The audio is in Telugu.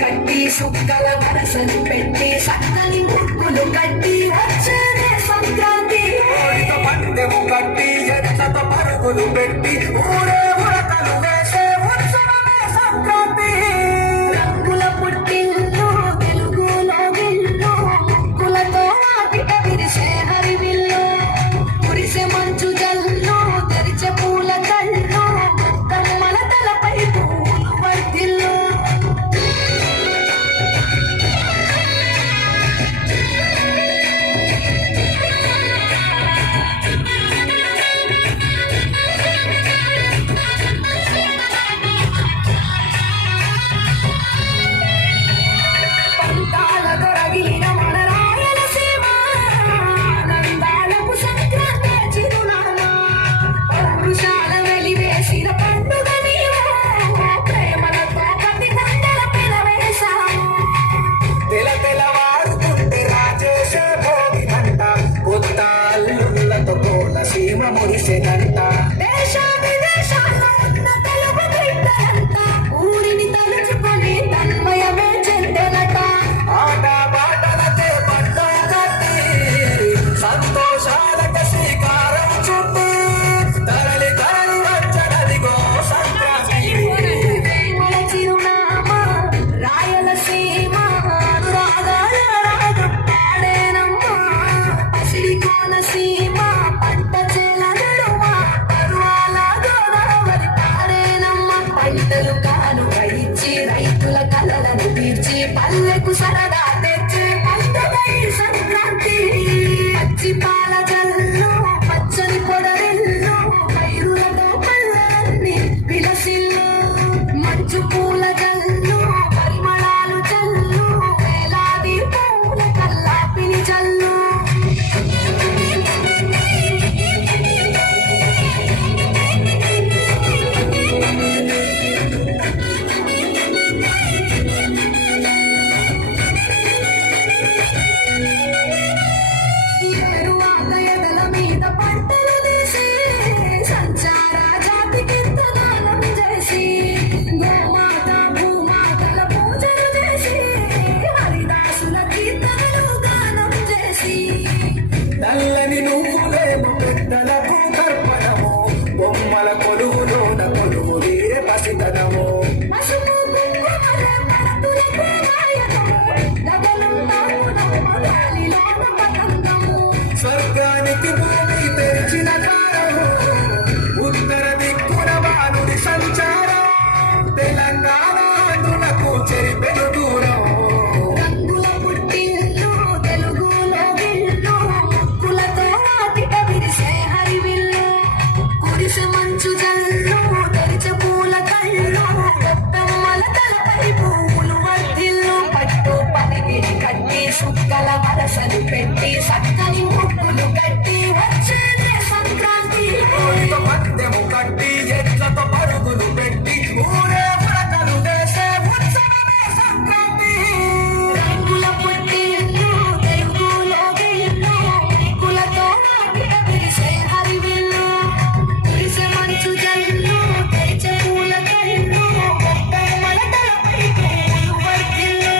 కట్టి సుక్కల వరసలు పెట్టి సక్కని ముక్కులు కట్టి వచ్చేదే సంక్రాంతి పందెము కట్టి ఎట్లతో పరుగులు పెట్టి ఊరే ఉరకలు వేసే ఉత్సవమే సంక్రాంతి రంగుల పుట్టిల్లు తెలుగులో విల్లు ముక్కులతో వాటిక విరిసే హరివిల్లు కురిసే మంచు జల్లు తెరిచే పూల కళ్ళు కమ్మల తలపై పూలు వర్ధిల్లు మురిసెనంట దేశ విదేశాల్లో ఉన్న తెలుగు బిడ్డలంతా ఊరిని తలుచుకొని తన్మయమే చెందెనట ఆట పాటలతే పట్టు కట్టి సంతోషాలకు శ్రీకారం చుట్టి తరలి తరలి వచ్చనదిగో సంక్రాంతి మన చిరునామా రాయలసీమ అనురాగాల రాజు పాడేనమ్మా పసిడి కోనసీమ పంటలు కానుక ఇచ్చి రైతుల కలలను తీర్చి పల్లెకు సరదా తెచ్చి పండుగై సంక్రాంతి పచ్చి పాల జల్లు పచ్చని పొడరిల్లు పైరులతో పల్లెలన్నీ విలసిల్లు మంచు పూల జల్లు పరిమళాలు జల్లు వేలాది పూల కల్లాపిని జల్లు నల్లని నువ్వులేమో పెద్దలకు తర్పణము బొమ్మల కొలువులోన కొలువు వీరే పసితనము స్వర్గానికి భూమి తెరిచిన కారము ఉత్తర దిక్కున వానుడి సంచారం తెలంగాణ ఆంధ్రులకు చెరిపెను దూరం మంచు జల్లు తెరిచే పూల కళ్ళు కమ్మల తలపై పూలు వర్ధిల్లు పట్టు పనిగిరి కట్టి సుక్కల వరసలు పెట్టి సక్కని ముక్కులు కట్టి వచ్చేదే సంక్రాంతి పందెము కట్టి ఎట్లతో పరుగులు పెట్టి ఊరే ఉరకలు వేసే ఉత్సవమే సంక్రాంతి రంగుల పుట్టిల్లు తెలుగులో విల్లు ముక్కులతో వాటిక విరిసే హరివిల్లు మంచు జల్లు తెరిచే పూల కళ్ళు కమ్మల తలపై పూలు వర్ధిల్లు